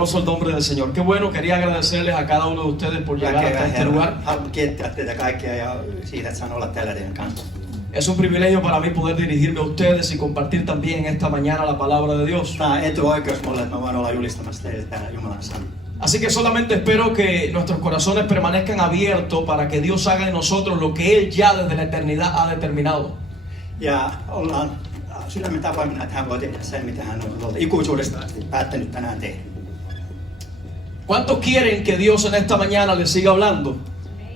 Poderoso el nombre del Señor. Qué bueno, quería agradecerles a cada uno de ustedes por llegar hasta este lugar. Haluan kiittää teitä kaikkia ja siitä, että saan olla täällä teidän kanssa. Es un privilegio para mí poder dirigirme a ustedes y compartir también esta mañana la palabra de Dios. Tämä on etuoikeus mulle, että mä voin olla julistamassa teille täällä Jumalan sanan. Así que solamente espero que nuestros corazones permanezcan abiertos para que Dios haga en nosotros lo que Él ya desde la eternidad ha determinado. Ja ollaan sydämen tapaamina, että hän voi tehdä sen, mitä hän on ikuisuudesta asti päättänyt tänään tehdä. ¿Cuántos quieren que Dios en esta mañana les siga hablando?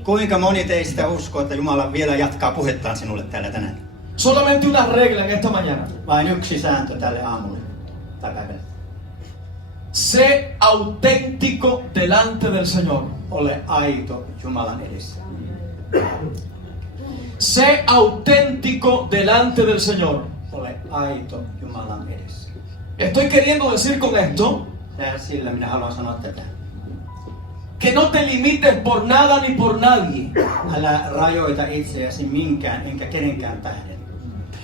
Kuinka moni teistä uskoo, että Jumala vielä jatkaa puhettaan sinulle täällä tänään? Solamente una regla en esta mañana. Vain yksi sääntö tälle aamulle tai päivälle. Sé auténtico delante del Señor. Ole aito Jumalan edessä. Sé auténtico delante del Señor. Ole aito Jumalan edessä. Estoy queriendo decir con esto Ja sillä minä haluan sanoa tätä. que no te limites por nada ni por nadie. Älä rajoita itseäsi minkään enkä kenenkään tähden.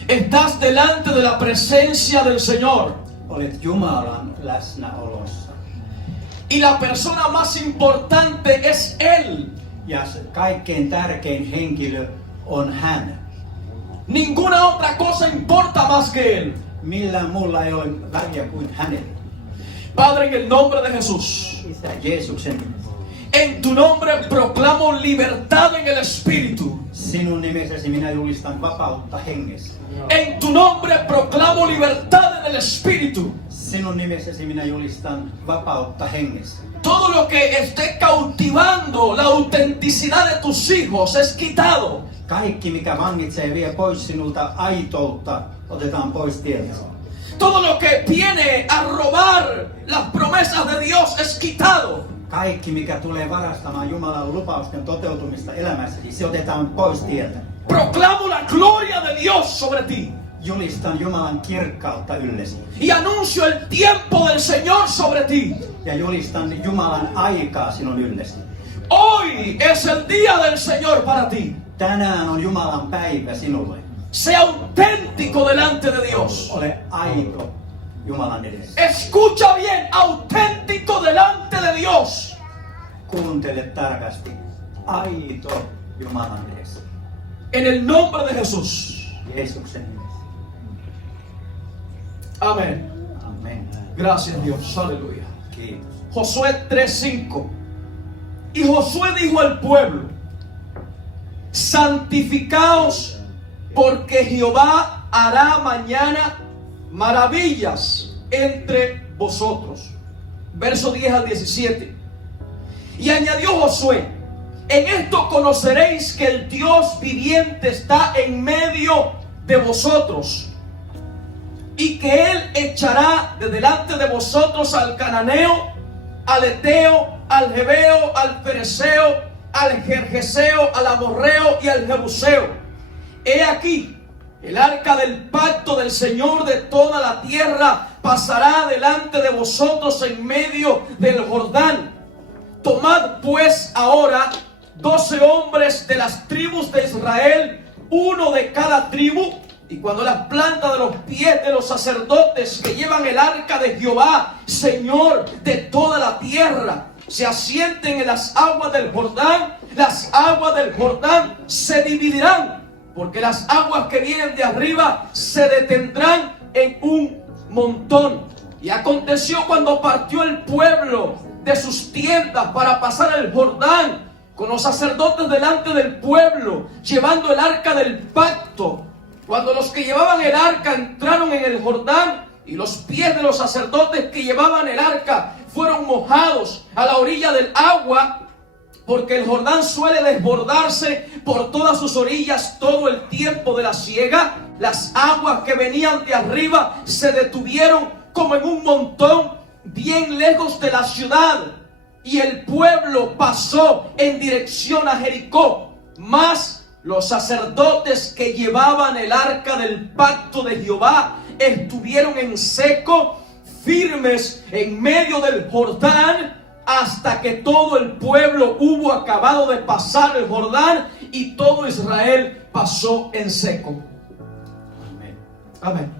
Estás delante de la presencia del Señor. Olet Jumalan läsnäolossa. Y la persona más importante es Él. Ja se kaikkein tärkein henkilö on hän. Ninguna otra cosa importa más que Él. Millään muulla ei ole väliä kuin hänellä. Padre, en el nombre de Jesús, Isä Jeesuksen nimessä. en tu nombre proclamo libertad en el Espíritu. Sinun nimessäsi minä julistan vapautta hengessä. En tu nombre proclamo libertad en el Espíritu. Sinun nimessäsi minä julistan vapautta hengessä. Todo lo que esté cautivando la autenticidad de tus hijos es quitado. Kaikki mikä vangitsee ja vie pois sinulta aitoutta, otetaan pois tieltä. Todo lo que viene a robar las promesas de Dios es quitado. Kaikki mikä tulee varastamaan Jumalan lupausten toteutumista elämässäsi, se otetaan pois tieltä. Proclamo la gloria de Dios sobre ti. Julistan Jumalan kirkkautta yllesi. Y anuncio el tiempo del Señor sobre ti. Ja julistan Jumalan aikaa sinun yllesi. Hoy es el día del Señor para ti. Tänään on Jumalan päivä sinulle. Sé auténtico delante de Dios. Ole aito Jumalan edessä. Escucha bien, auténtico delante de Dios. Kuuntele tarkasti. Aito Jumalan edessä. En el nombre de Jesús. Jeesuksen nimessä. Amén. Amen. Gracias Dios. Aleluya. Kiitos. Josué 3:5. Y Josué dijo al pueblo: santificaos, porque Jehová hará mañana maravillas entre vosotros. Verso 10 al 17. Y añadió Josué: en esto conoceréis que el Dios viviente está en medio de vosotros, y que Él echará de delante de vosotros al cananeo, al eteo, al jebeo, al fereceo, al gergeseo, al amorreo y al jebuseo. He aquí, el arca del pacto del Señor de toda la tierra pasará delante de vosotros en medio del Jordán. Tomad pues ahora 12 hombres de las tribus de Israel, uno de cada tribu, y cuando las plantas de los pies de los sacerdotes que llevan el arca de Jehová, Señor de toda la tierra, se asienten en las aguas del Jordán, las aguas del Jordán se dividirán, porque las aguas que vienen de arriba se detendrán en un montón. Y aconteció cuando partió el pueblo de sus tiendas para pasar el Jordán, con los sacerdotes delante del pueblo, llevando el arca del pacto. Cuando los que llevaban el arca entraron en el Jordán, y los pies de los sacerdotes que llevaban el arca fueron mojados a la orilla del agua, porque el Jordán suele desbordarse por todas sus orillas todo el tiempo de la siega, las aguas que venían de arriba se detuvieron como en un montón, bien lejos de la ciudad, y el pueblo pasó en dirección a Jericó. Mas los sacerdotes que llevaban el arca del pacto de Jehová estuvieron en seco, firmes en medio del Jordán, hasta que todo el pueblo hubo acabado de pasar el Jordán y todo Israel pasó en seco. Amen. Amén.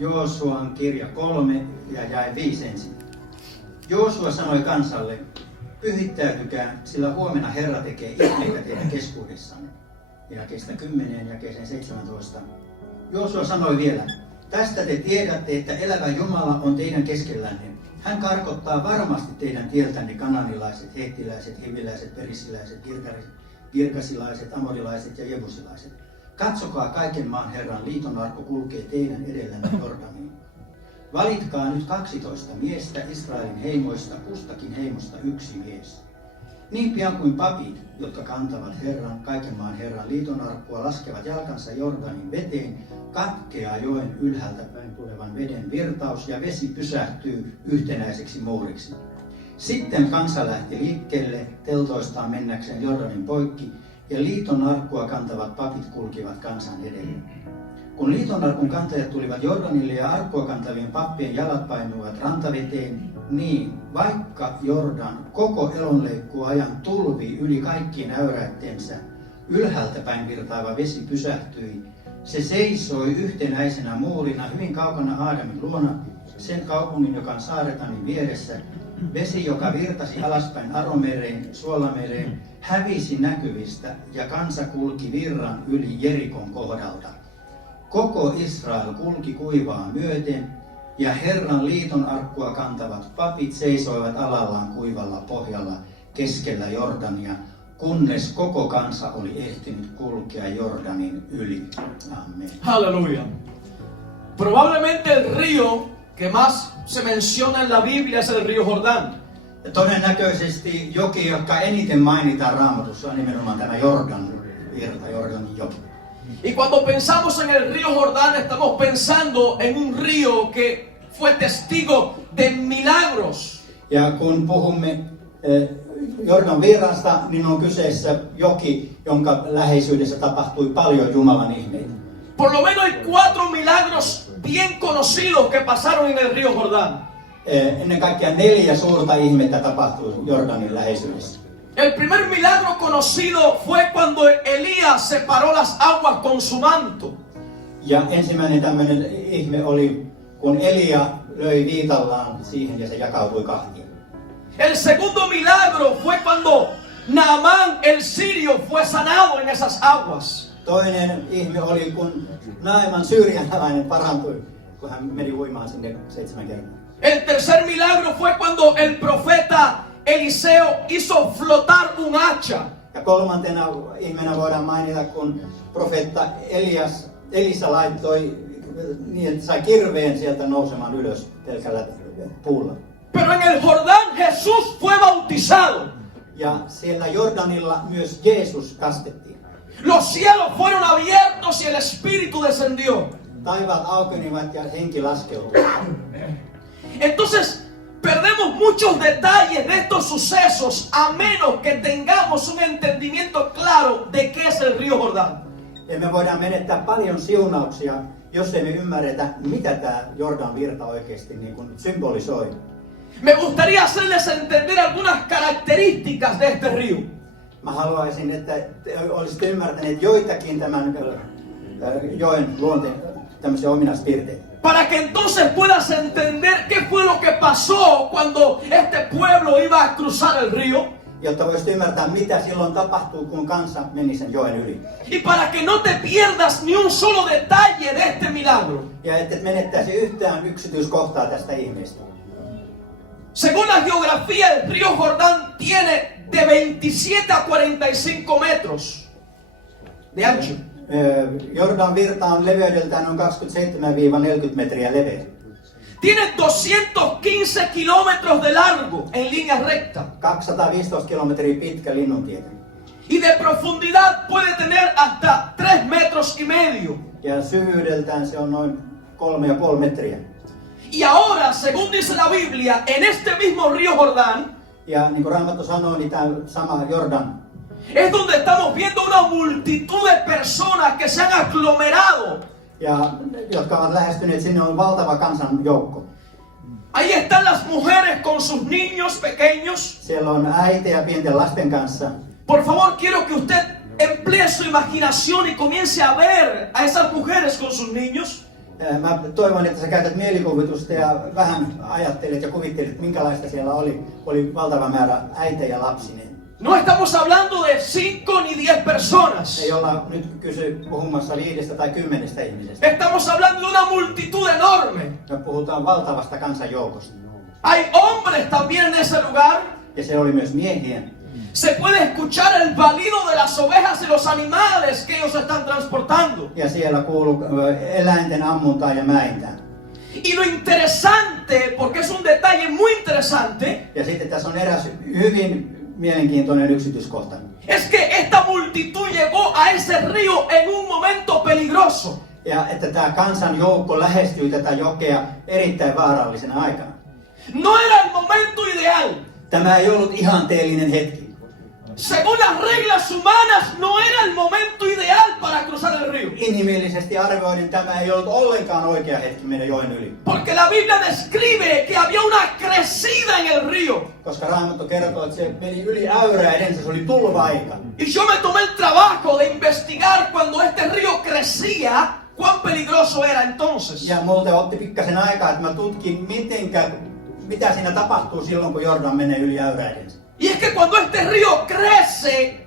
Joosuan kirja 3 ja jae 5 ensin. Joosua sanoi kansalle, pyhittäytykää, sillä huomenna Herra tekee ihmeitä teidän keskuudessanne. Jakeesta 10 jakeeseen 17. Joosua sanoi vielä, tästä te tiedätte, että elävä Jumala on teidän keskellänne. Hän karkottaa varmasti teidän tieltänne kananilaiset, heittiläiset, hiviläiset, perisiläiset, girgasilaiset, amorilaiset ja jebusilaiset. Katsokaa kaiken maan Herran liiton arko kulkee teidän edellänne Jordaniin. Valitkaa nyt 12 miestä Israelin heimoista, kustakin heimosta 1 mies. Niin pian kuin papit, jotka kantavat Herran, kaiken maan Herran liiton arkkua, laskevat jalkansa Jordanin veteen, katkeaa joen ylhäältä päin tulevan veden virtaus ja vesi pysähtyy yhtenäiseksi muuriksi. Sitten kansa lähti liikkeelle teltoistaan mennäkseen Jordanin poikki, ja liiton arkkua kantavat papit kulkivat kansan edelle. Kun liiton arkun kantajat tulivat Jordanille ja arkkua kantavien pappien jalat painuivat rantaveteen, niin vaikka Jordan koko elonleikkuajan tulvi yli kaikkien äyräittensä, ylhäältä päin virtaava vesi pysähtyi. Se seisoi yhtenäisenä muurina hyvin kaukana Aadamin luona, sen kaupungin, joka on Saaretanin vieressä. Vesi, joka virtasi alaspäin Aromereen, Suolamereen, hävisi näkyvistä ja kansa kulki virran yli Jerikon kohdalta. Koko Israel kulki kuivaa myöten, ja Herran liiton arkkua kantavat papit seisoivat alallaan kuivalla pohjalla keskellä Jordania, kunnes koko kansa oli ehtinyt kulkea Jordanin yli. Amen. Aleluya. Probablemente el río que más se menciona en la Biblia es el río Jordán. Ja todennäköisesti joki, joka eniten mainitaan Raamatussa, on nimenomaan tämä Jordan virta, Jordanin joki. Y cuando pensamos en el río Jordán, estamos pensando en un río que fue testigo de milagros. Ja kun puhumme Jordan virrasta, niin on kyseessä joki, jonka läheisyydessä tapahtui paljon Jumalan ihmeitä. Por lo menos hay 4 milagros bien conocidos que pasaron en el río Jordán. Ennen kaikkea 4 suurta ihmettä tapahtui Jordanin läheisyydessä. El primer milagro conocido fue cuando Elías separó las aguas con su manto. Ja ensimmäinen tämmöinen ihme oli, kun Elia löi viitallaan siihen ja se jakautui kahtia. El segundo milagro fue cuando Naamán el sirio fue sanado en esas aguas. Toinen ihme oli, kun Naeman syyrialainen parantui, kun hän meni uimaan sinne 7 kertaa. El tercer milagro fue cuando el profeta Eliseo hizo flotar un hacha. Ja kolmantena ihmeenä voidaan mainita, kun profeetta Elisa laittoi niin, että sai kirveen sieltä nousemaan ylös pelkällä puulla. Pero en el Jordán Jesús fue bautizado. Ja siellä Jordanilla myös Jeesus kastettiin. Los cielos fueron abiertos y el Espíritu descendió. Taivaat aukenivat ja henki laskeutui. Entonces, perdemos muchos detalles de estos sucesos a menos que tengamos un entendimiento claro de qué es el río Jordán. Ja me voidaan menettää paljon siunauksia, jos emme ymmärretä, mitä tämä Jordan virta oikeasti niin kuin symbolisoi. Me gustaría hacerles entender algunas características de este río. Mä haluaisin, että olisitte ymmärtäneet joitakin tämän joen luonteen tämmöisiä ominaispiirteitä. Para que entonces puedas entender qué fue lo que pasó cuando este pueblo iba a cruzar el río. Jotta voisit ymmärtää, mitä silloin tapahtuu, kun kansa meni sen joen yli. Y para que no te pierdas ni un solo detalle de este milagro. Ja et menettäisi yhtään yksityiskohtaa tästä ihmeestä. Según la geografía, el río Jordán tiene de 27 a 45 metros de ancho. Jordan virta on leveydeltään noin 27-40 metriä leveä. Tiene 215 kilómetros de largo en línea recta. 215 kilometriä pitkä linnuntietä. Y de profundidad puede tener hasta 3 metros y medio. Ja syvyydeltään se on noin 3,5 metriä. Y ahora, según dice la Biblia, en este mismo río Jordán, Ja niin kuin Raamattu sanoo, niin tämä sama Jordan es donde estamos viendo una multitud de personas que se han aglomerado. ja jotka ovat lähestyneet, sinne on valtava kansan joukko. Ahí están las mujeres con sus niños pequeños. Siellä on äitejä pienten lasten kanssa. Por favor, quiero que usted emplee su imaginación y comience a ver a esas mujeres con sus niños. Mä toivon, että sä käytät mielikuvitusta ja vähän ajattelet ja kuvittelet, minkälaista siellä oli. Oli valtava määrä äitejä lapsineen. No estamos hablando de 5 ni 10 personas. Ei olla nyt puhumassa 5 tai 10 ihmisestä. Estamos hablando de una multitud enorme. Me puhutaan valtavasta kansanjoukosta. Hay hombres también en ese lugar. Ja se oli myös miehiä. Se puede escuchar el balido de las ovejas y los animales que ellos están transportando. Ja siellä kuuluu eläinten ammuntaa ja mäintää. Y lo interesante, porque es un detalle muy interesante, Ja sitten tässä on eräs hyvin mielenkiintoinen yksityiskohta. es que esta multitud llegó a ese río en un momento peligroso. Ja että tämä kansanjoukko lähestyy tätä jokea erittäin vaarallisena aikana. No era el momento ideal. Tämä ei ollut ihanteellinen hetki. Según las reglas humanas, no era el momento ideal para cruzar el río. Inhimillisesti arvioiden tämä ei ollut ollenkaan oikea hetki mennä joen yli. Porque la Biblia describe que había una crecida en el río. Koska Raamattu kertoo, että se meni yli äyräidensä, se oli tulva-aika. Y yo me tomé el trabajo de investigar cuando este río crecía, cuán peligroso era entonces. Ja multa otti pikkasen aikaa, että mä tutkin mitä siinä tapahtuu silloin, kun Jordan menee yli äyräidensä. Y es que cuando este río crece,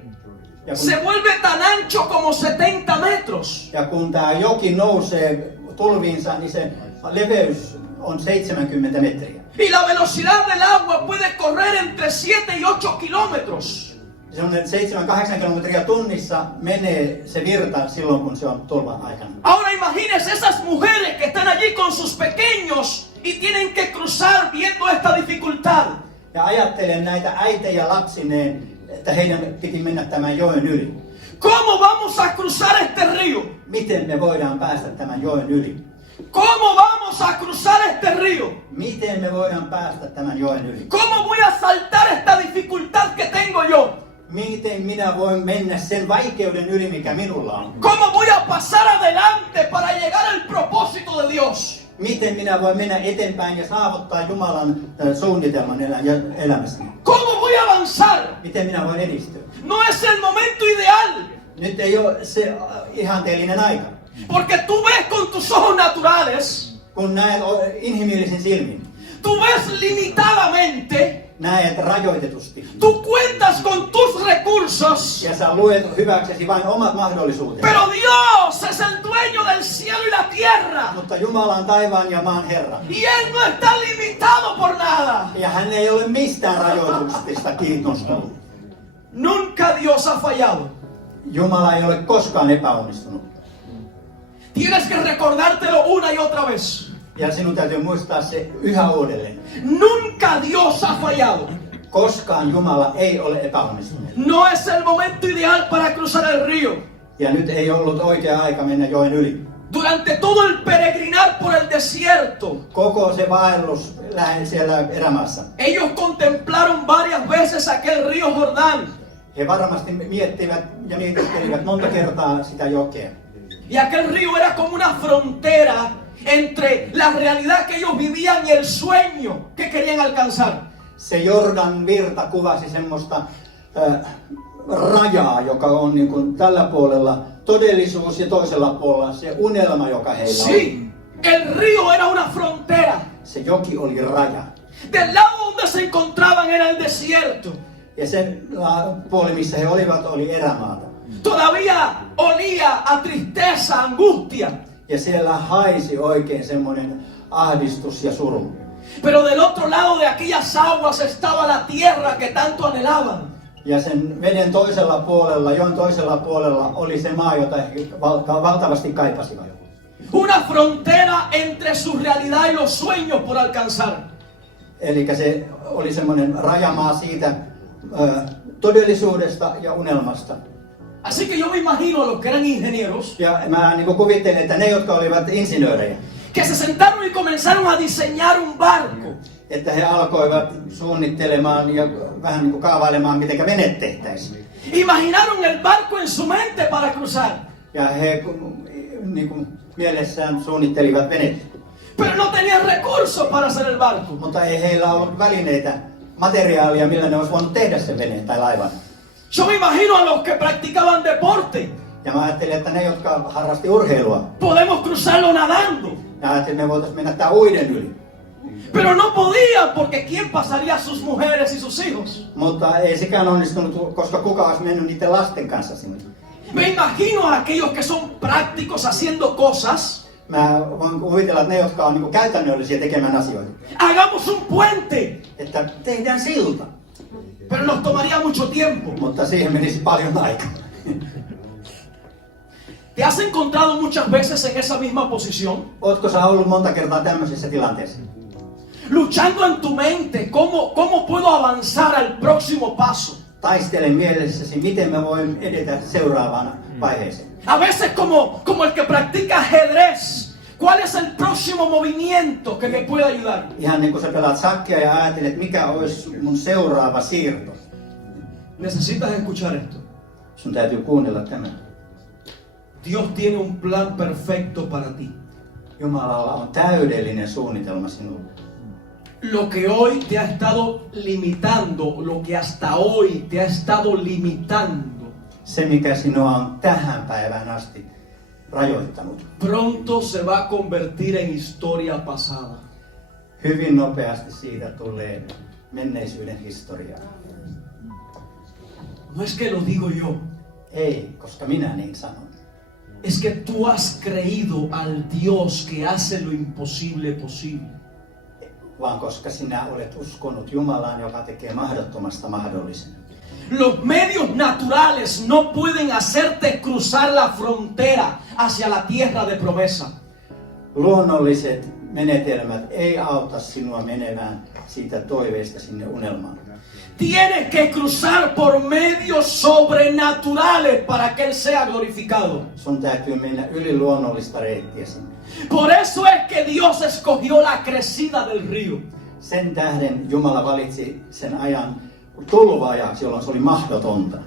Ja se vuelve tan ancho como 70 metros. ja kun tämä joki nousee tulviinsa, niin se leveys on 70 metriä. Y la velocidad del agua puede correr entre 7 y 8 kilómetros. Se on 7-8 kilometriä tunnissa menee se virta silloin, kun se on tulvan aikana. Ahora imagínense esas mujeres que están allí con sus pequeños y tienen que cruzar viendo esta dificultad. Ja ajattelen näitä äitejä lapsineen, että heidän piti mennä tämän joen yli. ¿Cómo vamos a cruzar este río? Miten me voidaan päästä tämän joen yli? ¿Cómo vamos a cruzar este río? Miten me voidaan päästä tämän joen yli? ¿Cómo voy a saltar esta dificultad que tengo yo? Miten minä voin mennä sen vaikeuden yli, mikä minulla on? ¿Cómo voy a pasar adelante para llegar al propósito de Dios? Miten minä voin mennä eteenpäin ja saavuttaa Jumalan suunnitelman elämässäni? ¿Cómo voy a avanzar? Miten minä voin edistyä? No es el momento ideal. Nyt ei ole se ihanteellinen aika. Porque tú ves con tus ojos naturales, Kun näet inhimillisin silmin, tú ves limitadamente, näet rajoitetusti. tú cuentas con tus recursos, Ja sä luet hyväksesi vain omat mahdollisuutesi. pero Dios es el dueño del cielo y la tierra. Mutta Jumala on taivaan ja maan Herra. Y Él no está limitado por nada. Ja hän ei ole mistään rajoituksista kiinnostunut. Nunca Dios ha fallado. Jumala ei ole koskaan epäonnistunut. Tienes que recordártelo una y otra vez. Ja sinun täytyy muistaa se yhä uudelleen. Nunca Dios ha fallado. Koskaan Jumala ei ole epäonnistunut. No es el momento ideal para cruzar el río. Ja nyt ei ollut oikea aika mennä joen yli. Durante todo el peregrinar por el desierto, Koko se vaellus siellä erämaassa. ellos contemplaron varias veces aquel río Jordán. He varmasti miettivät ja mietiskelivät monta kertaa sitä jokea. Y aquel río era como una frontera entre la realidad que ellos vivían y el sueño que querían alcanzar. Se Jordan virta kuvasi semmoista rajaa, joka on niin kuin tällä puolella todellisuus ja toisella puolella se unelma, joka heillä on. Sí, el río era una frontera. Se joki oli raja. Del lado donde se encontraban era el desierto. Ja sen puoli, missä he olivat, oli erämaata. Todavía olía a tristeza, angustia. Ja siellä haisi oikein semmoinen ahdistus ja suru. Pero del otro lado de aquellas aguas estaba la tierra que tanto anhelaban. Ja sen veden toisella puolella, joen toisella puolella oli se maa, jota he valtavasti kaipasivat. Una frontera entre su realidad y los sueños por alcanzar. Eli se oli semmoinen rajamaa siitä todellisuudesta ja unelmasta. Así que yo me imagino a los que eran ingenieros, Ja mä niin kuvittelen, että ne, jotka olivat insinöörejä, que se sentaron y comenzaron a diseñar un barco. että he alkoivat suunnittelemaan ja vähän niin kuin kaavailemaan, miten vene tehtäisiin. Imaginaron el barco en su mente para cruzar. Ja he niin kuin mielessään suunnittelivat venettä. Pero no tenían recursos para hacer el barco. Mutta ei heillä ollut välineitä, materiaalia, millä ne olisi voinut tehdä sen veneen tai laivan. Yo me imagino a los que practicaban deporte. Ja mä ajattelin, että ne, jotka harrasti urheilua, Podemos cruzarlo nadando. Ja ajattelin, että me voitaisiin mennä tää uiden yli. Pero no podían porque ¿quién pasaría a sus mujeres y sus hijos? Mutta ei sekään onnistunut, koska kuka olisi mennyt niiden lasten kanssa sinne. Me imagino a aquellos que son prácticos haciendo cosas. Mä voin kuvitella, että ne, jotka on niin käytännöllisiä tekemään asioita. Hagamos un puente. Että tehdään silta. Pero nos tomaría mucho tiempo. Mutta siihen menisi paljon aikaa. ¿Te has encontrado muchas veces en esa misma posición? Ootko sä ollut monta kertaa tämmöisessä tilanteessa? Luchando en tu mente, ¿cómo puedo avanzar al próximo paso? Taistele mielessäsi, miten mä voin edetä seuraavaan vaiheeseen. A veces como el que practica ajedrez. ¿Cuál es el próximo movimiento que me puede ayudar? Ihan niin kuin sä pelaat shakkia ja ajattelet, mikä olisi mun seuraava siirto. Necesitas escuchar esto. Sun täytyy kuunnella tämä. Dios tiene un plan perfecto para ti. Jumalalla on täydellinen suunnitelma sinulle. Lo que hoy te ha estado limitando, lo que hasta hoy te ha estado limitando, Se, mikä sinua on tähän päivään asti rajoittanut, pronto se va a convertir en historia pasada. hyvin nopeasti siitä tulee menneisyyden historiaa. No es que lo digo yo, Ei, koska minä niin sanon. es que tú has creído al Dios que hace lo imposible posible. Vaan koska sinä olet uskonut Jumalaan, joka tekee mahdottomasta mahdollisen. Los medios naturales no pueden hacerte cruzar la frontera hacia la tierra de promesa. Luonnolliset menetelmät ei auta sinua menemään siitä toiveesta sinne unelmaan. Tienes que cruzar por medios sobrenaturales para que Él sea glorificado. Sun täytyy mennä yli luonnollista reittiä sinne. Por eso es que Dios escogió la crecida del río. Sen tähden Jumala valitsi sen ajan tulva-ajaksi, jolloin se oli mahdotonta.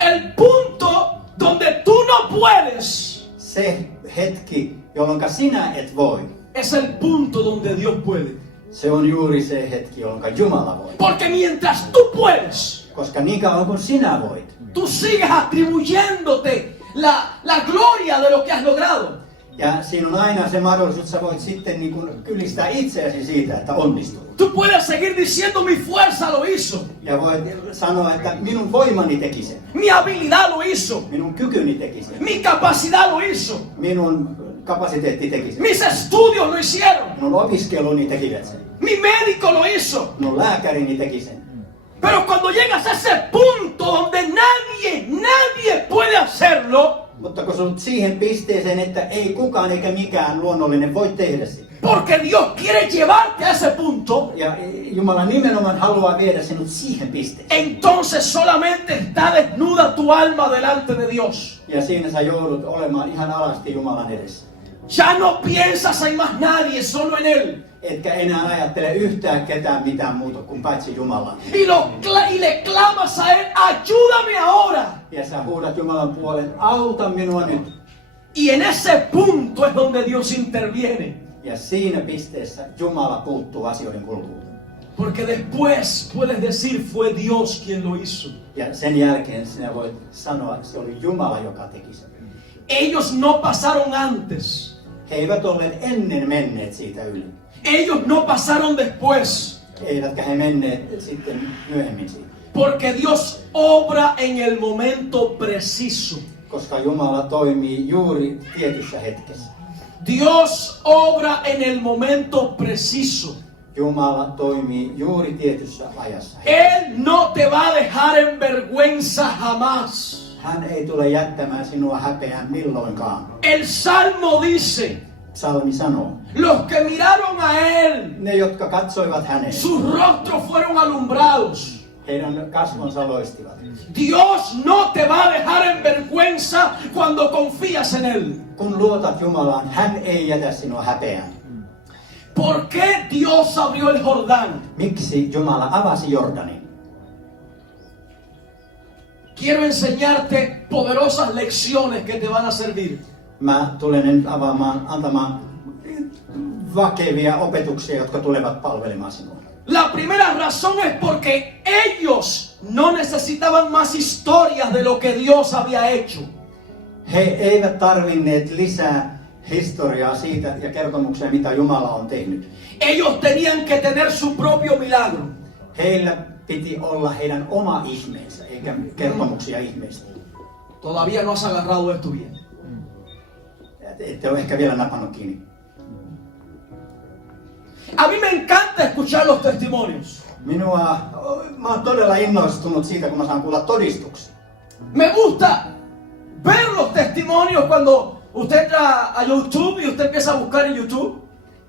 El punto donde tú no puedes Se hetki, jolloin sinä et voi, es el punto donde Dios puede. se on juuri se hetki, jolloin Jumala voi. Porque mientras tú puedes, Koska niin kauan kuin sinä voit, tú sigues atribuyéndote la gloria de lo que has logrado. ja siinä on aina se mahdollisuus, että sä voit sitten niin kuin ylistää itseäsi siitä, että onnistut. Tú puedes seguir diciendo mi fuerza lo hizo, Ja voit sanoa, että minun voimani teki sen, mi habilidad lo hizo, minun kykyni teki sen, mi capacidad lo hizo, minun kapasiteetti teki sen, mis estudios lo hicieron, minun opiskeluni tekivät sen, mi médico lo hizo. minun lääkärini teki sen. Pero cuando llegas a ese punto donde nadie puede hacerlo, Mutta kun sä siihen pisteeseen, että ei kukaan eikä mikään luonnollinen voi tehdä sitä. porque Dios quiere llevarte a ese punto, Ja Jumala nimenomaan haluaa viedä sinut siihen pisteeseen. entonces solamente está desnuda tu alma delante de Dios. Ja siinä sä joudut olemaan ihan alasti Jumalan edessä. Ya no piensas en más nadie, solo en Él. Etkä enää ajattele yhtään ketään mitään muuta kuin paitsi Jumalaa. Y le clamas a Él, ayúdame ahora. Ja sä huudat Jumalan puolen, auta minua nyt. Y en ese punto es donde Dios interviene. Ja siinä pisteessä Jumala puuttuu asioiden kulkuun. Porque después puedes decir, fue Dios quien lo hizo. Ja sen jälkeen sinä voit sanoa, että se oli Jumala, joka teki sen. Ellos no pasaron antes. He eivät olleet ennen menneet siitä yli. Ellos no pasaron después. Eivätkä he menneet sitten myöhemmin siitä. Porque Dios obra en el momento preciso. Koska Jumala toimii juuri tietyssä hetkessä. Dios obra en el momento preciso. Jumala toimii juuri tietyssä ajassa. Él no te va a dejar en vergüenza jamás. Hän ei tule jättämään sinua häpeään milloinkaan. El Salmo dice, Psalmi sanoo, los que miraron a Él, ne jotka katsoivat häneen, sus rostros fueron alumbrados. heidän kasvonsa loistivat. Dios no te va a dejar en vergüenza cuando confías en Él. Kun luotat Jumalaan, hän ei jätä sinua häpeään. ¿Por qué Dios abrió el Jordán? Miksi Jumala avasi Jordanin? Quiero enseñarte poderosas lecciones que te van a servir. Mä tulen nyt antamaan vakevia opetuksia, jotka tulevat palvelemaan sinua. La primera razón es porque ellos no necesitaban más historias de lo que Dios había hecho. He eivät tarvinneet lisää historiaa siitä ja kertomuksia, mitä Jumala on tehnyt. Ellos tenían que tener su propio milagro. Heillä piti olla heidän oma ihmeensä, eikä kertomuksia ihmeistä. Todavía no has agarrado esto bien. Ette ole ehkä vielä napannut kiinni. A mí me encanta escuchar los testimonios. Mä oon todella innostunut siitä, kun mä saan kuulla todistuksia. Me gusta ver los testimonios cuando usted entra a YouTube y usted empieza a buscar en YouTube.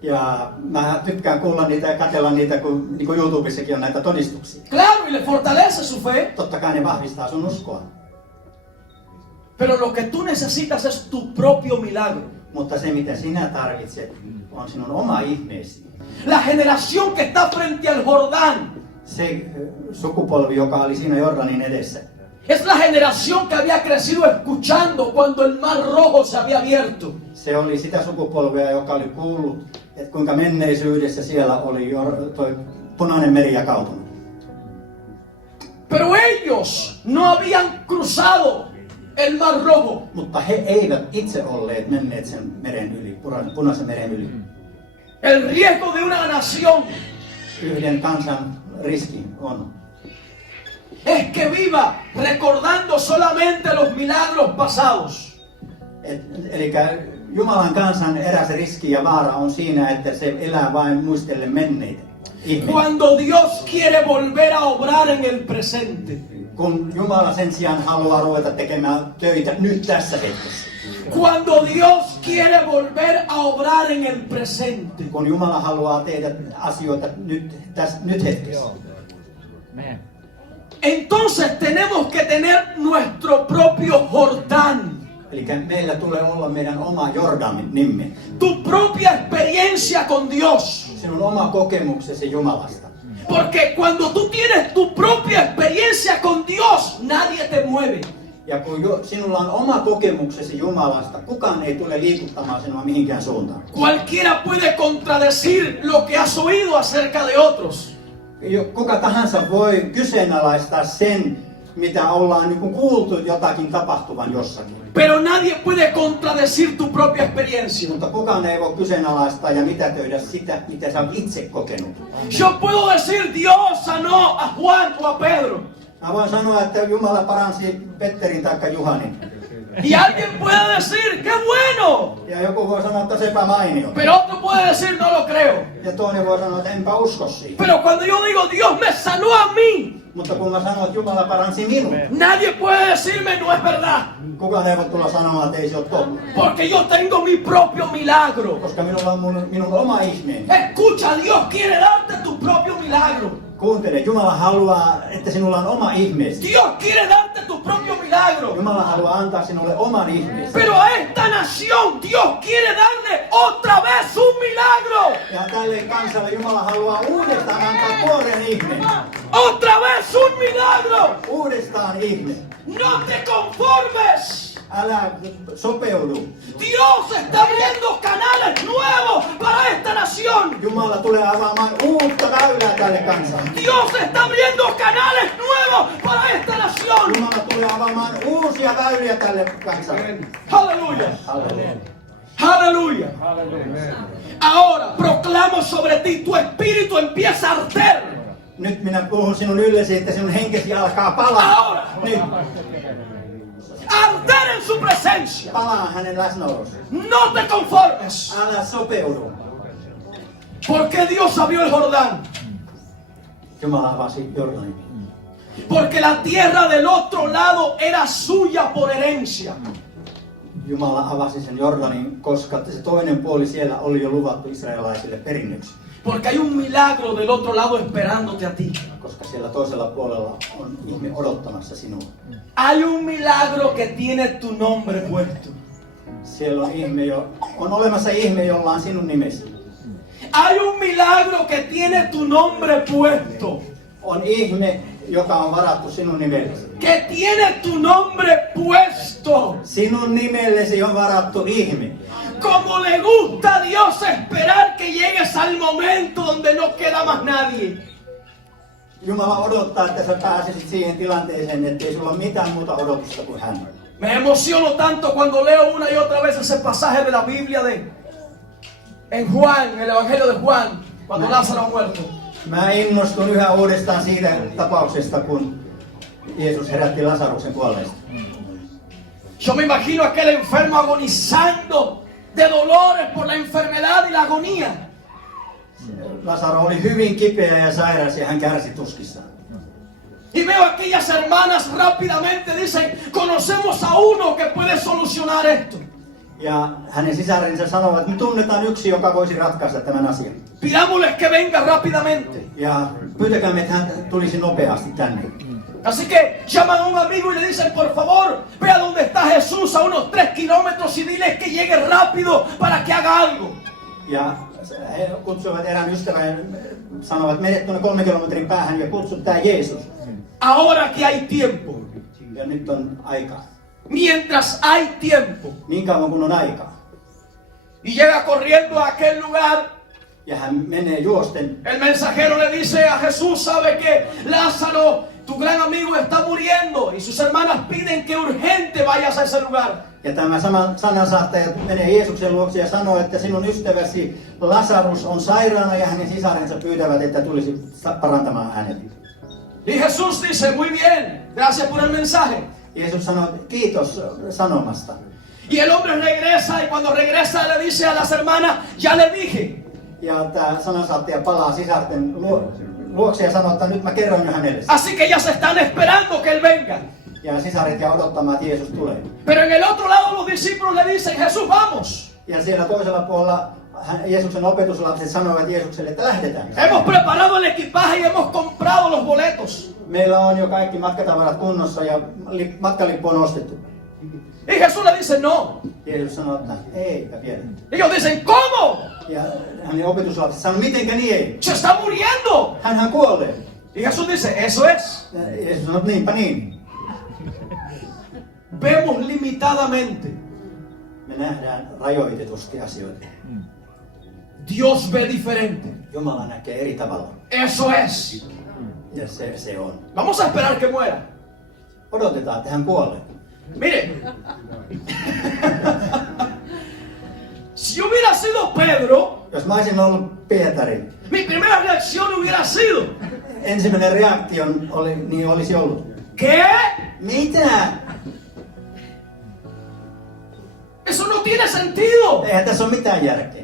Ja mä tykkään kuulla niitä ja katsella niitä, kun niin kuin YouTubessakin on näitä todistuksia. Claro, y le fortalece su fe. Totta kai ne vahvistaa sun uskoa. Pero lo que tú necesitas es tu propio milagro. Mutta se, mitä sinä tarvitset, on sinun oma ihmeesi. La generación que está frente al Jordán Se sukupolvi, joka oli siinä Jordanin edessä, es la generación que había crecido escuchando cuando el mar rojo se había abierto. se oli sitä sukupolvea, joka oli kuullut, että kuinka menneisyydessä siellä oli toi punainen meri jakautunut. Pero ellos no habían cruzado el mar rojo. Mutta he eivät itse olleet menneet sen meren yli, punaisen meren yli. El riesgo de una nación Yhden kansan riski on, es que viva recordando solamente los milagros pasados. Eli Jumalan kansan eräs riski ja vaara on siinä, että se elää vain muistellen menneitä ihmeitä. Cuando Dios quiere volver a obrar en el presente. Kun Jumala sen sijaan haluaa ruveta tekemään töitä nyt tässä hetkessä. Cuando Dios quiere volver a obrar en el presente. Kun Jumala haluaa tehdä asioita nyt hetkessä. Entonces tenemos que tener nuestro propio Jordán. Eli meillä tulee olla meidän oma Jordanin nimme. Tu propia experiencia con Dios. Sinun oma kokemuksesi Jumalasta. Porque cuando tú tienes tu propia experiencia con Dios, nadie te mueve. Ja kun sinulla on oma kokemuksesi Jumalasta, kukaan ei tule liikuttamaan sinua mihinkään suuntaan. Cualquiera puede contradecir lo que has oído acerca de otros. Kuka tahansa voi kyseenalaistaa sen, mitä ollaan niin kuin kuultu jotakin tapahtuvan jossakin. Pero nadie puede contradecir tu propia experiencia. Mutta kukaan ei voi kyseenalaistaa ja mitätöidä sitä, mitä sä oot itse kokenut. Yo puedo decir Dios sanó a Juan o a Pedro. Mä voin sanoa, että Jumala paransi Petterin taikka Juhanin. Y alguien puede decir, qué bueno. Ja joku voi sanoa, että sepä mainio. Pero otro puede decir, no lo creo. Ja toinen voi sanoa, että enpä usko siihen. Pero cuando yo digo, Dios me sanó a mí, Mutta kun mä sanon, että Jumala paransi minut, nadie puede decirme, no es verdad. kukaan ei voi tulla sanomaan, että ei se ole totta. Porque yo tengo mi propio milagro. Koska minulla on minun oma ihmeeni. Escucha, Dios quiere darte tu propio milagro. Kuuntele, Jumala haluaa, että sinulla on oma ihmeesi. Dios quiere darte tu propio milagro. Jumala haluaa antaa sinulle oman ihmeesi. Pero a esta nación Dios quiere darle otra vez un milagro. Ja tälle kansalle Jumala haluaa uudestaan antaa tuoreen ihmeen. Otra vez un milagro. Uudestaan ihme. No te conformes. Älä sopeudu. Dios está abriendo canales nuevos para esta nación. Jumala tulee avaamaan uutta väylää tälle kansalle. Dios está abriendo canales nuevos para esta nación. Jumala tulee avaamaan uusia väyliä tälle kansalle. Aleluya. Halleluja. Aleluya. Ahora proclamo sobre ti, tu espíritu empieza a arder. Nyt minä puhun sinun yllesi, että sinun henkesi alkaa palaa. Ahora. Nyt Arder en su presencia. palaa hänen läsnäolossa. No te conformes. Älä sopeudu. Porque Dios abrió el Jordán. Jumala avasi Jordanin. Porque la tierra del otro lado era suya por herencia. Jumala avasi sen Jordanin, koska se toinen puoli siellä oli jo luvattu israelaisille perinnöksi. Porque hay un milagro del otro lado esperándote a ti. Koska siellä toisella puolella on ihme odottamassa sinua. Hay un milagro que tiene tu nombre puesto. Siellä on olemassa ihme, jolla on sinun nimesi. Hay un milagro que tiene tu nombre puesto. On ihme, joka on varattu sinun nimellesi. Que tiene tu nombre puesto. Sinun nimellesi on varattu ihme. Como le gusta a Dios esperar que llegues al momento donde no queda más nadie. Jumala odottaa, että sä pääsisit siihen tilanteeseen, ettei sulla ole mitään muuta odotusta kuin hän. Me emociono tanto cuando leo una y otra vez ese pasaje de la Biblia en Juan, en el Evangelio de Juan, cuando Lázaro ha muerto. Mä innostun yhä uudestaan siitä tapauksesta, kun Jeesus herätti Lasaruksen kuolleista. Yo me imagino a aquel enfermo agonizando de dolores por la enfermedad y la agonía. Lasaro oli hyvin kipeä ja sairas ja hän kärsi tuskissaan. Y veo a aquellas hermanas rápidamente dicen, conocemos a uno que puede solucionar esto. Ja hänen sisarensa sanovat, että me tunnetaan yksi, joka voisi ratkaista tämän asian. Pidámosles que venga rápidamente. Ja pyytäkäämme, että hän tulisi nopeasti tänne. Así que llaman a un amigo y le dicen, por favor, ve a donde está Jesús a unos 3 kilómetros y diles que llegue rápido para que haga algo. Ja he kutsuivat erään ystävän ja sanovat, mene tuonne 3 kilometrin päähän ja kutsu tää Jeesus. Ahora que hay tiempo, Ja nyt on aikaa. mientras hay tiempo. Niin kauan kun on aikaa. Y llega corriendo a aquel lugar. Ja hän menee juosten. El mensajero le dice a Jesús, sabe que Lázaro, tu gran amigo, está muriendo. Y sus hermanas piden que urgente vayas a ese lugar. Ja tämä sama sanansaattaja menee Jeesuksen luokse ja sanoo, että sinun ystäväsi Lasarus on sairaana ja hänen sisarensa pyytävät, että tulisi parantamaan hänet. Y Jesús dice, muy bien, gracias por el mensaje. Jeesus sanoo, kiitos sanomasta. Y el hombre regresa y cuando regresa le dice a las hermanas, ya le dije. Ja tämä sanansaattaja palaa sisarten luokse ja sanoo, että nyt mä kerron jo hänelle. Así que ellas están esperando que él venga. Ja sisaret ja odottamaan, että Jeesus tulee. Pero en el otro lado los discípulos le dicen, Jesús, vamos. Ja siellä toisella puolella Jeesuksen opetuslapset sanoivat Jeesukselle, että lähdetään. Hemos preparado el equipaje y hemos comprado los boletos. Meillä on jo kaikki matkatavarat kunnossa ja matkalippu on ostettu. Y Jesús le dice, no. Jeesus sanoi, että ei vielä. Ellos dicen, ¿cómo? Ja hänen opetuslapset sanoi, mitenkä niin ei? Se está muriendo. Hänhän kuolee. Y Jesús dice, eso es. Ja Jeesus sanoi, niinpä niin. Vemos limitadamente. Me nähdään rajoitetusti asioita. Dios ve diferente. Jumala näkee eri tavalla. Eso es. Ja se on. Vamos a esperar que muera. Odotetaan, että hän kuolee. Mire. Si hubiera sido Pedro, Jos mä olisin ollut Pietari, mi primera reacción hubiera sido, ensimmäinen reaktio olisi ollut. ¿qué? Mitä? Eso no tiene sentido. Eihän tässä ole mitään järkeä.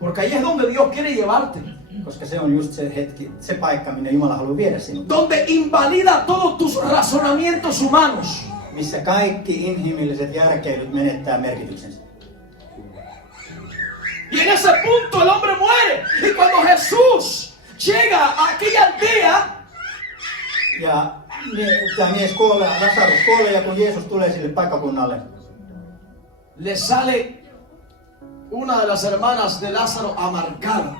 Porque ahí es donde Dios quiere llevarte. Koska se on just se hetki, se paikka, minne Jumala haluaa viedä sinut. Donde invalida todos tus razonamientos humanos. Missä kaikki inhimilliset järkeilyt menettää merkityksensä. Y en ese punto el hombre muere. Y cuando Jesús llega a aquella aldea, Ja tämä mies kuolee, Lasarus kuolee, ja kun Jeesus tulee sille paikkakunnalle, le sale una de las hermanas de Lázaro amargada.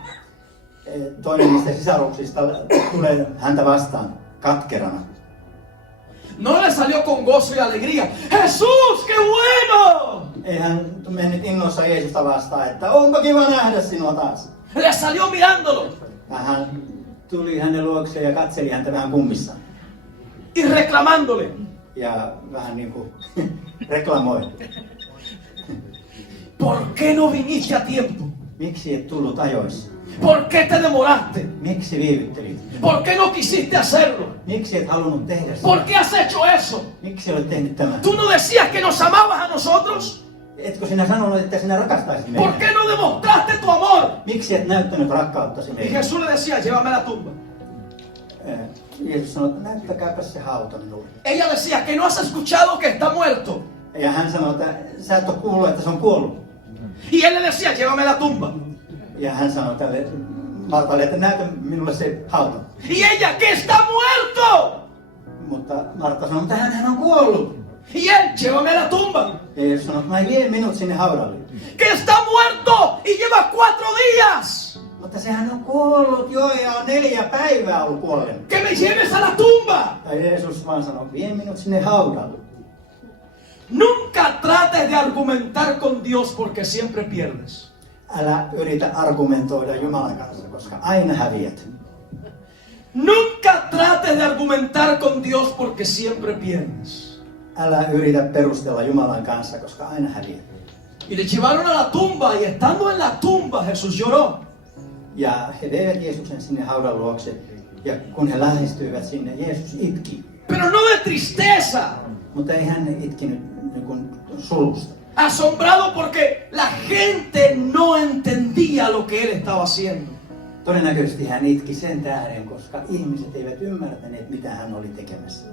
toinen niistä sisaruksista tulee häntä vastaan katkerana. No le salió con gozo y alegría. ¡Jesús, qué bueno! Ei hän mennyt innossa Jeesusta vastaan, että onpa kiva nähdä sinua taas. Le salió mirándolo Hän tuli hänen luokseen ja katseli häntä vähän kummissaan. y reclamándole. Ja vähän niin kuin reklamoi. ¿Por qué no viniste a tiempo? Miksi et tullut ajoissa? ¿Por qué te demoraste? Miksi viivyttelit? ¿Por qué no quisiste hacerlo? Miksi et halunnut tehdä sitä? ¿Por qué has hecho eso? Miksi olet tehnyt tämän? ¿Tú no decías que nos amabas a nosotros? Etkö sinä sanonut, että sinä rakastaisit ¿Por meitä? qué no demostraste tu amor? Miksi et näyttänyt rakkauttasi Y meille? Jesús le decía, llévame a la tumba. Jeesus sanoi, että näyttäkääpäs se hauta minulle. Ella decía, que no has escuchado que está muerto. Ja hän sanoi, että sä et ole kuullut, että se on kuollut. Y él le decía, llévame a la tumba. Ja hän sanoi tälle Martalle, että näytä minulle se hauta. Y ella, que está muerto. Mutta Martta sanoi, että hän on kuollut. Y él, llévame a la tumba. Ja Jeesus sanoi, että mä vie minut sinne haudalle. Que está muerto y lleva 4 días. Mutta sehän on kuollut jo ja on 4 päivää ollut kuolleen. Que me lleves a la tumba. Ja Jeesus vaan sanoi, vie minut sinne haudalle. Nunca trates de argumentar con Dios porque siempre pierdes. Älä yritä argumentoida Jumalan kanssa, koska aina häviät. Nunca trates trates de argumentar con Dios porque siempre pierdes. Älä yritä perustella Jumalan kanssa, koska aina häviät. Y le llevaron a la tumba y estando en la tumba Jesús lloró. Ja he veivät Jeesuksen sinne haudan luokse. Ja kun he lähestyivät sinne, Jeesus itki. Pero no de tristeza, Mutta ei hän itkinyt niin kuin sulusta. asombrado porque la gente no entendía lo que él estaba haciendo. Todennäköisesti hän itki sen tähden, koska ihmiset eivät ymmärtäneet, mitä hän oli tekemässä.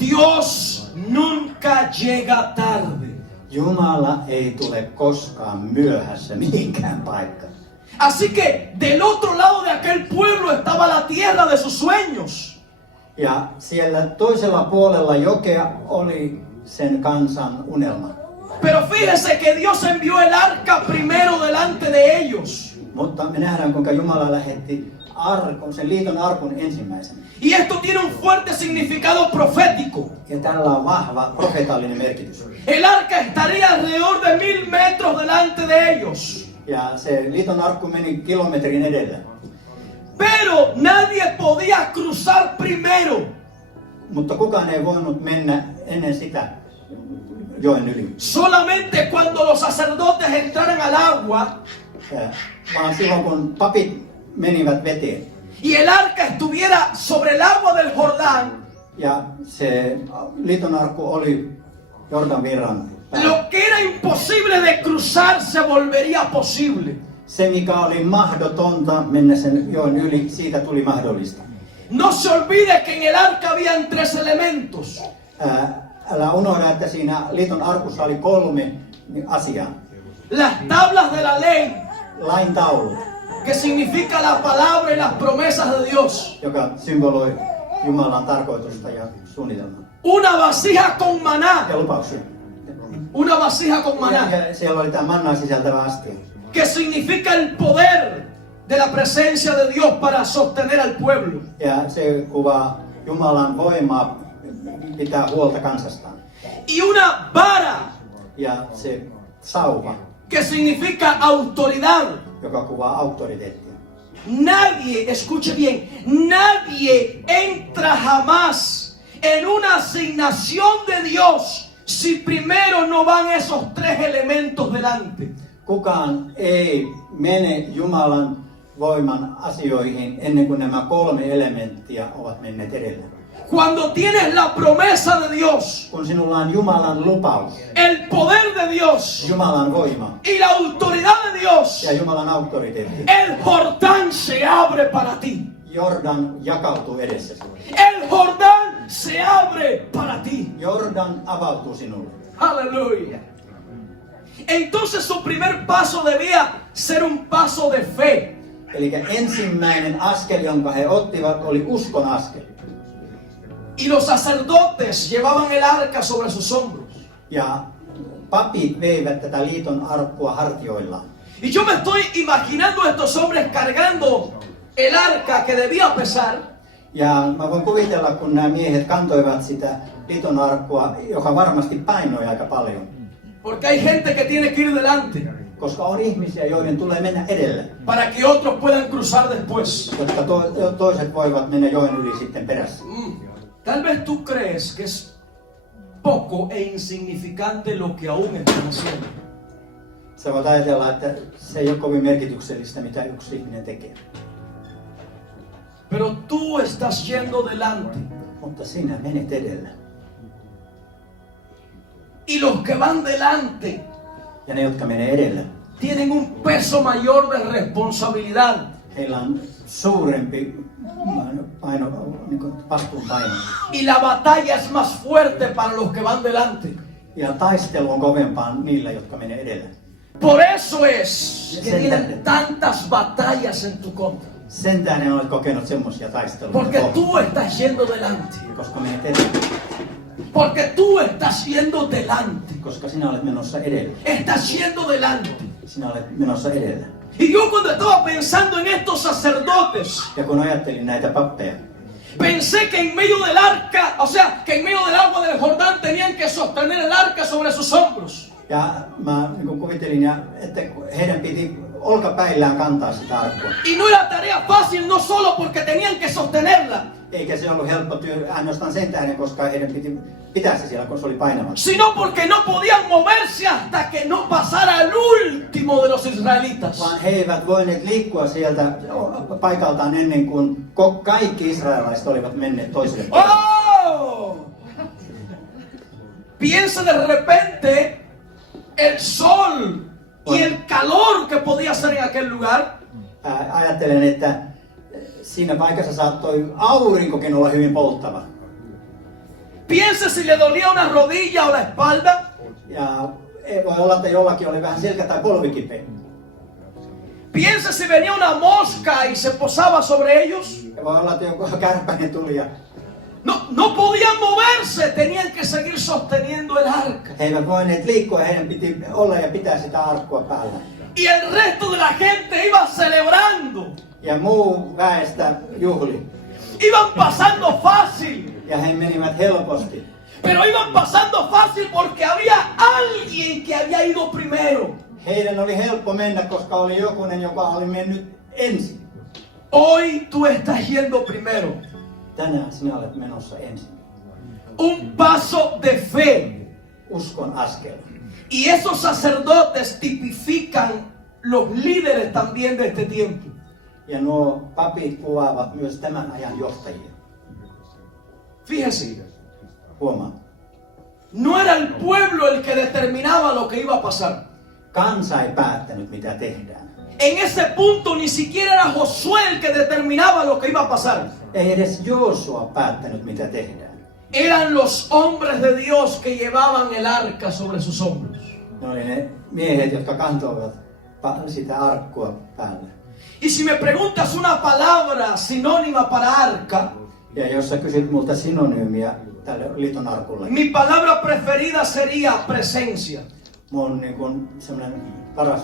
Dios nunca llega tarde. Jumala ei tule koskaan myöhässä mihinkään paikkaan. Así que del otro lado de aquel pueblo estaba la tierra de sus sueños. Ja siellä toisella puolella jokea oli sen kansan unelma. Pero fíjese que Dios envió el arca primero delante de ellos. Mutta me nähdään, kuinka Jumala lähetti arkun, sen liiton arkun ensimmäisenä. Y esto tiene un fuerte significado profético. Ja tällä on vahva profetaalinen merkitys. El arca estaría alrededor de 1000 metros delante de ellos. Ja se liiton arkku meni kilometrin edellä. Pero nadie podía cruzar primero. Mutta kukaan ei voinut mennä ennen sitä joen yli. Solamente cuando los sacerdotes entraran al agua Vaan silloin kun papit menivät veteen y el arca estuviera sobre el agua del Jordán, ja se liiton arkku oli Jordan virran päällä. lo que era imposible de cruzar se volvería posible. Se mikä oli mahdotonta mennä sen joen yli, siitä tuli mahdollista. No se olvide que en el arca habían 3 elementos. Älä unohda, että siinä liiton arkussa oli 3 asiaa. Las tablas de la ley, Lain taulu, que significa la palabra y las promesas de Dios. joka symboloi Jumalan tarkoitusta ja suunnitelmaa. Una vasija con maná. Ja lupauksia. Una vasija con maná. Ja siellä oli tämä mannaa sisältävä astia, Que significa el poder de la presencia de Dios para sostener al pueblo. ja se kuvaa Jumalan voimaa pitää huolta kansastaan. Y una vara, Ja se sauva, que significa autoridad. joka kuvaa auktoriteettia. Nadie, escuche bien, nadie entra jamás en una asignación de Dios si primero no van esos 3 elementos delante. Kukaan ei mene Jumalan voiman asioihin ennen kuin nämä 3 elementtiä ovat menneet edellä. Cuando tienes la promesa de Dios, Kun sinulla on Jumalan lupaus, el poder de Dios Jumalan voima y la autoridad de Dios, ja Jumalan auktoriteetti, el Jordán se abre para ti. Jordan jakautuu edessäsi. El Jordán se abre para ti. Jordan avautuu sinulle. Aleluya. Entonces su primer paso debía ser un paso de fe. Eli ensimmäinen askel, jonka he ottivat, oli uskon askel. Y los sacerdotes llevaban el arca sobre sus hombros. Ja papit veivät tätä liiton arkkua hartioillaan. Y yo me estoy imaginando a estos hombres cargando el arca que debía pesar. Ja mä voin kuvitella, kun nämä miehet kantoivat sitä liiton arkkua, joka varmasti painoi aika paljon. Porque hay gente que tiene que ir delante Koska on ihmisiä, joiden tulee mennä edelle, para que otros puedan cruzar después. jotka toiset voivat mennä joen yli sitten perässä. Tal vez tú crees que es poco e insignificante lo que aún están haciendo. Sä voit ajatella, että se ei ole kovin merkityksellistä, mitä yksi ihminen tekee. Pero tú estás yendo delante. Mutta sinä menet edellä. Y los que van delante Ja ne, jotka menee edellä, tienen un peso mayor de responsabilidad. heillä on suurempi vastuun paino. Y la batalla es más fuerte para los que van delante. Ja taistelu on kovempaa niillä, jotka menee edellä. Por eso es que tienen tantas batallas en tu contra. Sen tähden olet kokenut semmoisia taisteluja. Porque tú estás yendo delante. Koska menet edellä. Porque tú estás yendo delante. Koska sinä olet menossa edellä. Estás yendo delante. Sinä olet menossa edellä. Y yo cuando estaba pensando en estos sacerdotes, Ja kun ajattelin näitä pappeja, pensé que en medio del arca, o sea, que en medio del agua del Jordán tenían que sostener el arca sobre sus hombros. ja mä niin kuvittelin, että heidän piti olkapäillään kantaa sitä arkkua. Y no era tarea fácil, no solo porque tenían que sostenerla, Eikä se ollut helppo työ ainoastaan sen tähden, koska heidän piti pitää se siellä, kun se oli painava. sino porque no podían moverse hasta que no pasara el último de los israelitas. Vaan he eivät voineet liikkua sieltä paikaltaan ennen kuin kaikki israelilaiset olivat menneet toiselle puolelle. ¡Oh! Piensa de repente el sol y el calor que podía hacer en aquel lugar. Ajattelen, että siinä paikassa saattoi aurinkokin olla hyvin polttava. Piensa si le dolía una rodilla o la espalda. Ja voi olla, että jollakin oli vähän selkä tai polvikipeä. Piensa si venía una mosca y se posaba sobre ellos. Ja voi olla, että joku kärpäinen tuli ja No podían moverse, tenían que seguir sosteniendo el arca. he eivät voineet liikkua ja heidän piti olla ja pitää sitä arkkua päällä. Y el resto de la gente iba celebrando. Ja muu väestä juhli. Iban pasando fácil. Ja he menivät helposti. Pero iban pasando fácil porque había alguien que había ido primero. Heidän oli helppo mennä, koska oli jokunen, joka oli mennyt ensin. Hoy tú estás yendo primero. Tänään sinä olet menossa ensin. Un paso de fe. Uskon askel. Y esos sacerdotes tipifican los líderes también de este tiempo. Ja nuo papit kuvaavat myös tämän ajan johtajia. Fíjese, Huomaa. no era el pueblo el que determinaba lo que iba a pasar. Kansa ei päättänyt, mitä tehdään. En ese punto ni siquiera era Josué el que determinaba lo que iba a pasar. Ei edes Joosua päättänyt, mitä tehdään. Eran los hombres de Dios que llevaban el arca sobre sus hombros. Ne oli ne miehet, jotka kantoivat sitä arkkua päälle. Y si me preguntas una palabra sinónima para arca, Ja jos sä kysyt multa synonyymiä tälle liiton arkulle, mi palabra preferida sería presencia. mun niin kun semmoinen paras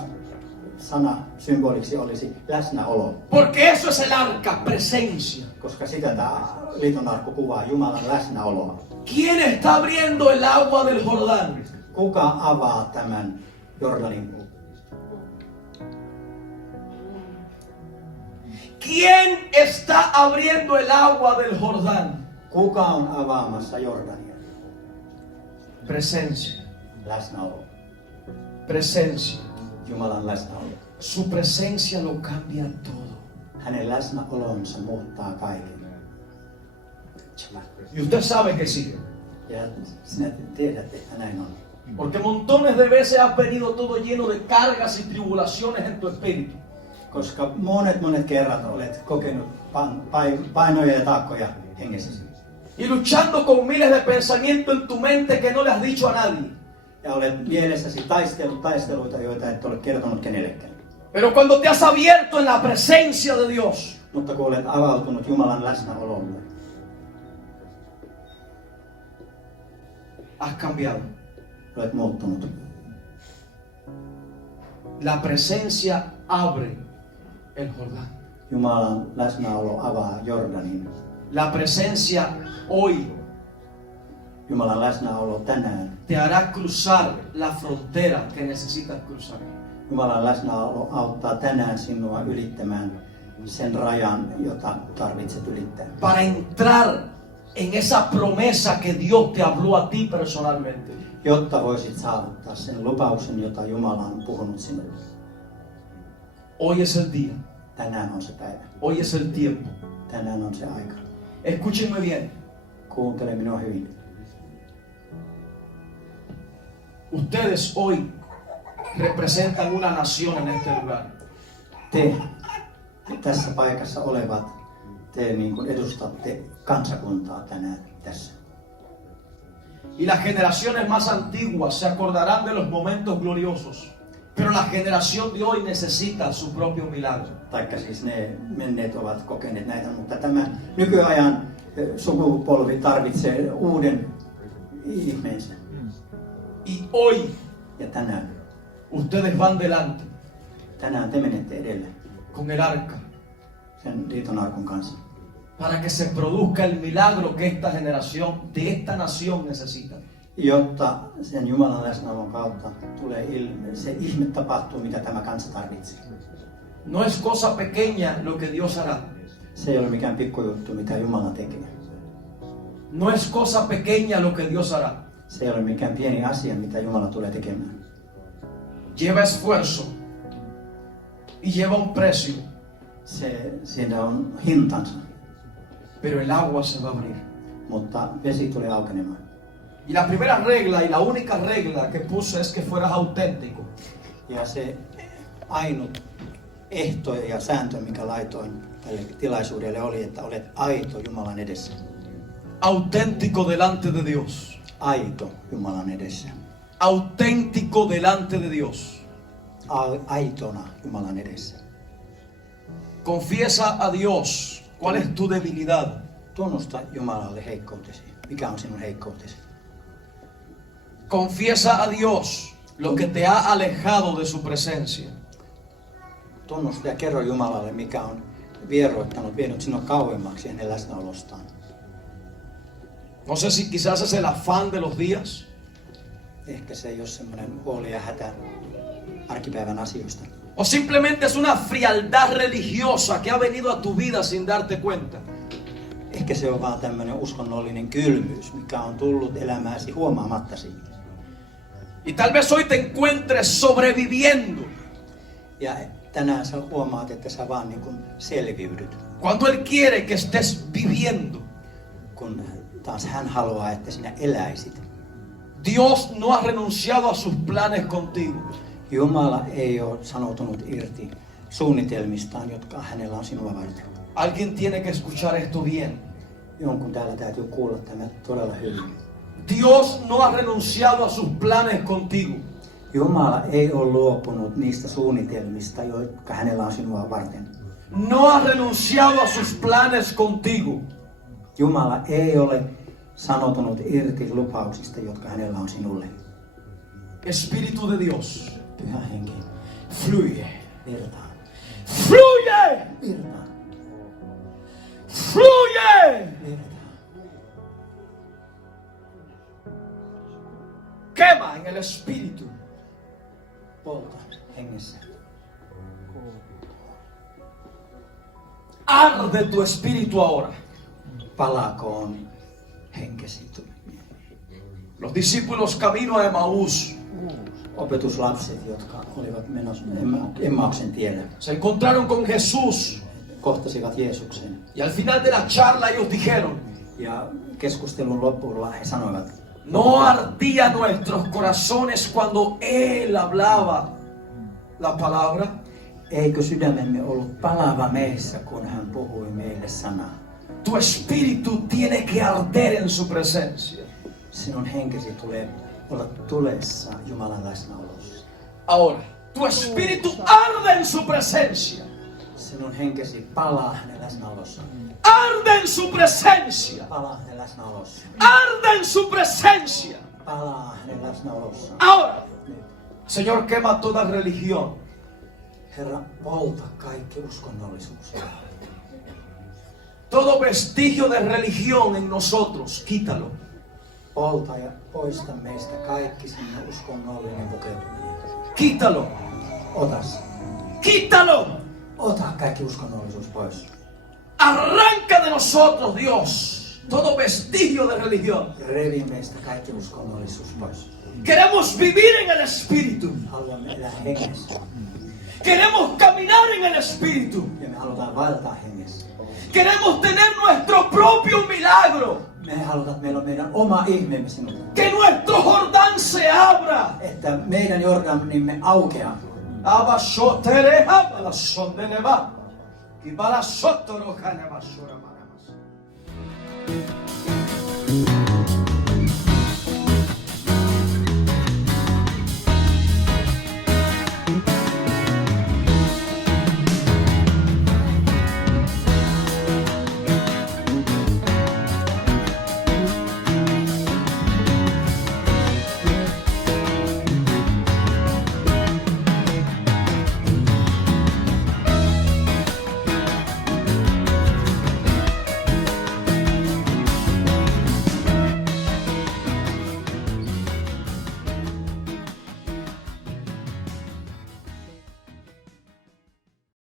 sana symboliksi olisi läsnäolo. Porque eso es el arca, presencia. Koska sitä tämä liiton arkku kuvaa Jumalan läsnäoloa. ¿Quién está abriendo el agua del Jordán? Kuka avaa tämän Jordanin? ¿Quién está abriendo el agua del Jordán? Kuka on avaamassa Jordania? Presencia, Läsnäolo. presencia. Jumalan läsnäolo. Su presencia lo cambia todo. Hänen läsnäolonsa muuttaa kaiken. Y usted sabe que sí. Ja sinä tiedät, että näin on. Porque montones de veces has venido todo lleno de cargas y tribulaciones en tu espíritu. Koska monet kerrat olet kokenut painoja ja taakkoja hengessäsi. Y luchando con miles de pensamientos en tu mente que no le has dicho a nadie. Ja olet mielessäsi taisteluita, joita et ole kertonut kenellekään. Pero cuando te has abierto en la presencia de Dios, Mutta kun olet avautunut Jumalan läsnäololle, has cambiado. olet muuttunut. La presencia abre el Jordán. Jumalan läsnäolo avaa Jordanin. La presencia hoy Jumalan läsnäolo tänään. te hará cruzar la frontera que necesitas cruzar. Jumalan läsnäolo auttaa tänään sinua ylittämään sen rajan, jota tarvitset ylittää. Para entrar en esa promesa que Dios te habló a ti personalmente. Jotta voisit saavuttaa sen lupauksen, jota Jumala on puhunut sinulle. Hoy es el día. Tänään on se päivä. Hoy es el tiempo. Tänään on se aika. Escúchenme bien. Kuuntele minua hyvin. Ustedes hoy representan una nación en este lugar. Te tässä paikassa olevat, te niin kuin edustatte kansakuntaa tänään tässä. Y las generaciones más antiguas se acordarán de los momentos gloriosos. Pero la generación de hoy necesita su propio milagro. Taikka siis ne menneet ovat kokeneet näitä, mutta tämä nykyajan sukupolvi tarvitsee uuden ihmeensä. Y hoy Ja tänään, ustedes van delante tänään te menette edelle con el arca sen liiton arkun kanssa. para que se produzca el milagro que esta generación, de esta nación necesita. Jotta sen Jumalan läsnäolon kautta tulee se ihme tapahtuu, mitä tämä kansa tarvitsee. No es cosa pequeña lo que Dios hará. Se ei ole mikään pikkujuttu, mitä Jumala tekee. No es cosa pequeña lo que Dios hará. Se ei ole mikään pieni asia, mitä Jumala tulee tekemään. Lleva esfuerzo y lleva un precio, Siinä on hintansa, pero el agua se va a abrir. mutta vesi tulee aukenemaan. Y la primera regla y la única regla que puse es que fueras auténtico. Ja se ainut ehto ja sääntö, mikä laitoin tälle tilaisuudelle oli, että olet aito Jumalan edessä. Auténtico delante de Dios. Aito Jumalan edessä. Auténtico delante de Dios. Aitona Jumalan edessä. Confiesa a Dios cuál es tu debilidad. Tunnusta Jumalalle heikkoutesi. Mikä on sinun heikkoutesi? Confiesa a Dios lo que te ha alejado de su presencia. Tunnusta ja kerro Jumalalle, mikä on vienyt sinua kauemmaksi hänen läsnäolostaan. No sé si quizás es el afán de los días. Ehkä se ei ole semmoinen huoli ja hätä arkipäivän asioista. O simplemente es una frialdad religiosa que ha venido a tu vida sin darte cuenta. Ehkä se on vaan tämmöinen uskonnollinen kylmyys, mikä on tullut elämääsi huomaamattasi. Y tal vez hoy te encuentres sobreviviendo Ja tänään sä huomaat, että sä vaan niin kuin selviydyt. cuando Él quiere que estés viviendo. Kun taas hän haluaa, että sinä eläisit. Dios no ha renunciado a sus planes contigo. Jumala ei ole sanoutunut irti suunnitelmistaan, jotka hänellä on sinua varten. Alguien tiene que escuchar esto bien. Jonkun täällä täytyy kuulla tämä todella hyvin. Dios no ha renunciado a sus planes contigo. Jumala ei ole luopunut niistä suunnitelmista, jotka hänellä on sinua varten. No ha renunciado a sus planes contigo. Jumala ei ole sanoutunut irti lupauksista, jotka hänellä on sinulle. Espíritu de Dios, Pyhä henki, fluye. virtaa, Fluye. virtaa, Fluye. virtaa. Quema en el espíritu. Polta hengessä. Arde tu espíritu ahora. Palakoon henkesi. Los discípulos camino a Emaús Opetuslapset, jotka olivat menossa Emmauksen tiellä, se encontraron con Jesús kohtasivat Jeesuksen. y al final de la charla ellos dijeron: Ja keskustelun lopulla he sanoivat, no ardía nuestros corazones cuando Él hablaba la palabra. eikö sydämemme ollut palava meissä, kun hän puhui meille sanaa. Tu espíritu tiene que arder en su presencia. Sinun henkesi tulee olla tulessa Jumalan läsnäolossa. Ahora, tu espíritu arde en su presencia. Sinun henkesi palaa hänen läsnäolossaan. Arde en su presencia. Palaa hänen läsnäolossaan. Arde en su presencia. Palaa hänen läsnäolossaan. Ahora, Nyt. Señor, quema toda religión. Herra, polta kaikki uskonnollisuus. Todo vestigio de religión en nosotros, quítalo. Polta ja poista meistä kaikki sinne uskonnollinen pukeutuminen. Quítalo. Ota se. Quítalo. Ota kaikki uskonnollisuus pois. Arranca de nosotros, Dios, todo vestigio de religión. Revi meistä kaikki uskonnollisuus pois. Queremos vivir en el Espíritu. Haluamme elää hengessä. Queremos caminar en el Espíritu. Ja me halutaan vaeltaa hengessä. Queremos tener nuestro propio milagro. Me halutaan, että meillä on meidän oma ihmeemme sinulle. Que nuestro Jordán se abra. Että meidän Jordanimme aukeaa. Abashotere habla sondeneva. Kibala sotoro kaneva shora manamas.